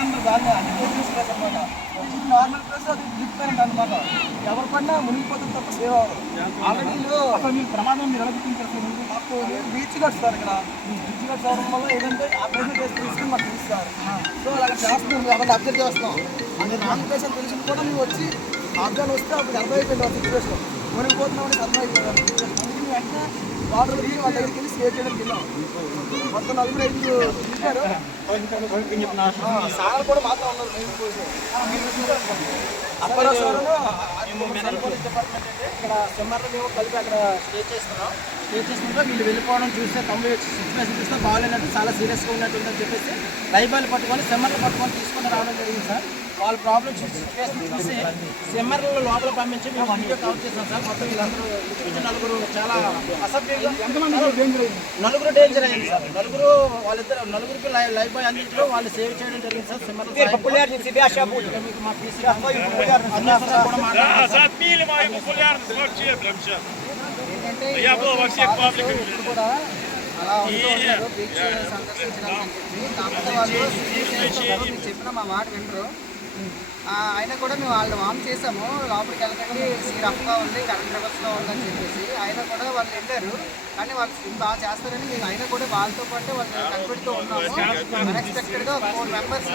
నన్ను దాన్ని అది డేంజరస్ అనమాట నార్మల్ ప్లేస్ అది డ్రిప్ కరెంట్ అనమాట ఎవరు పడినా మునిగిపోతుంది తప్ప సేవ్ అవ్వదు. ఆల్రెడీ అసలు మీకు ప్రమాదం మీరు. ఎలా గుర్తించారు మాకు బీచ్ కట్టారు ఇక్కడ. బీచ్ కట్స్ అవడం వల్ల ఏంటంటే ఆ ప్లేస్ చేసి తీసుకుని మాకు తీస్తారు సో అలా చేస్తున్నాం అక్కడ అబ్జర్వ్ చేస్తున్నాం. అది రాంగ్ ప్లేస్ అని తెలిసి కూడా మేము వచ్చి అబ్జర్వ్ వస్తే అప్పుడు అర్థమైపోయింది సిచ్యువేషన్ మునిగిపోతున్నాం అని అర్థమైపోయింది. సిచ్యువేషన్ వెంటనే వాటర్ దిగి వాళ్ళ దగ్గరికి వెళ్ళి సేవ్ చేయడానికి వెళ్ళాం మొత్తం నలుగురు ఐదు దిగారు సార్ కూడా మాత్రం ఉన్నారు ఇక్కడ సెమ్మర్లో మేము కలిపి అక్కడ స్టే చేస్తున్నాం. స్టే చేస్తుంటే వీళ్ళు వెళ్ళిపోవడం చూస్తే తమ్ముడు సిచ్యువేషన్ చూస్తే బాగాలేనట్టు చాలా సీరియస్గా ఉన్నట్టు ఉందని చెప్పేసి లైబాల్ పట్టుకొని సెమ్మర్లు పట్టుకొని తీసుకొని రావడం జరిగింది సార్. వాళ్ళ ప్రాబ్లమ్స్ సిచ్యువేషన్ చూసి సిమ్మర్లు లోపల పంపించి మేము వీడియో కవర్ చేసాం సార్. మొత్తం వీళ్ళందరూ ఇంచుమించు నలుగురు చాలా అసభ్యంగా నలుగురు డేంజర్ అయింది సార్. నలుగురు వాళ్ళిద్దరు నలుగురికి లైఫ్ బాయ్ అందించడం వాళ్ళు సేవ్ చేయడం జరిగింది సార్. సిమ్మర్ కూడా అలా సందర్శించడానికి కాకపోతే వాళ్ళు చెప్పిన మా మాట వింటారు అయినా కూడా మేము వాళ్ళు వామ్ చేసాము లోపలికి వెళ్ళకండి సీ రఫ్గా ఉంది కరెంట్ రివర్స్లో ఉందని చెప్పేసి. అయినా కూడా వాళ్ళు వెళ్ళారు. కానీ వాళ్ళు స్విమ్ బాగా చేస్తారని మేము అయినా కూడా వాళ్ళతో పాటు వాళ్ళు కనిపెడుతూ ఉన్నాము. అన్ఎక్స్పెక్టెడ్గా four members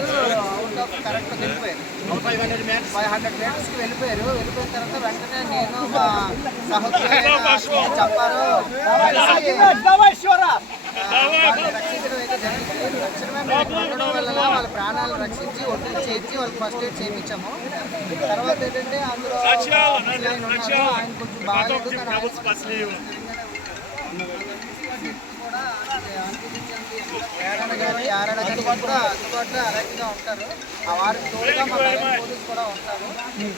out of current వెళ్ళిపోయారు five hundred match five hundred మీటర్స్కి వెళ్ళిపోయారు. వెళ్ళిపోయిన తర్వాత వెంటనే నేను మా సహోదరు చెప్పారు కలిసి వాళ్ళని రక్షించడం అయితే జరిగింది తక్షణమే మేము వల్ల వాళ్ళ ప్రాణాలు రక్షించి ఒడ్డు చేర్చి వాళ్ళకి ఫస్ట్ ఎయిడ్ చేయించాము. తర్వాత ఏంటంటే అందులో ఆయన ఉన్నారు ఆయన కొంచెం బాగాలేదు కానీ ఆయన గారు కూడా అందుబాటులో అరెక్ట్గా ఉంటారు. ఆ వారికి తోడుగా మా పోలీస్ కూడా ఉంటారు.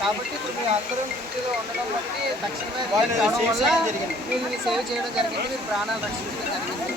కాబట్టి ఇప్పుడు మీరు అందరూ డ్యూటీలో ఉండడం బట్టి తక్షణమే రావడం వల్ల వీళ్ళని సేవ్ చేయడం జరిగింది మీరు ప్రాణాలు రక్షించడం జరిగింది.